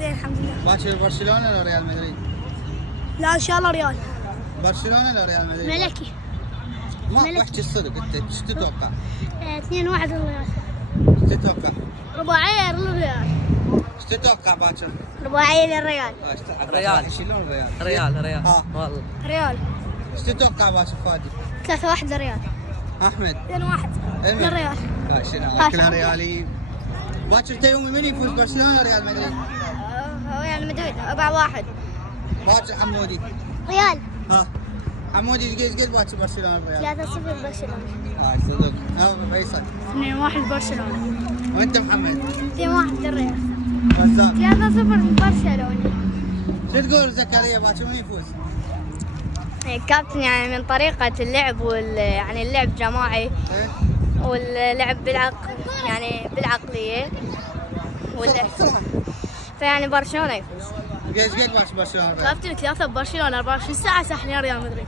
زين الحمد لله. باكر برشلونه ولا ريال مدريد؟ لا ان شاء الله ريال. برشلونه ولا ريال مدريد؟ ملكي. ما احكي الصدق، انت ايش تتوقع؟ 2-1 الريال. ايش تتوقع؟ رباعية للريال. ايش تتوقع باكر؟ رباعية للريال. ريال يشيلون ريال والله. ريال. ايش تتوقع باكر فادي؟ 3-1 للريال. احمد 2-1 للريال. لا شنو كلها رياليين. باكر تيومي من يفوز برشلونه ولا ريال مدريد؟ ريال مدريد 4-1. باكر حمودي. ريال. حمودي قد باكر برشلونه الريال؟ 3-0 برشلونة. صدق. فيصل 2-1 برشلونة. وانت محمد؟ 2-1 للريال. رزاق 3-0 برشلونة. شو تقول زكريا باكر من يفوز؟ كابتن يعني من طريقة اللعب يعني اللعب جماعي إيه؟ واللعب يعني بالعقلية فيعني برشلونة يفوز. قد باكر برشلونه الريال؟ كابتن 3 برشلونة 24 ساعة ساحنين ريال مدريد.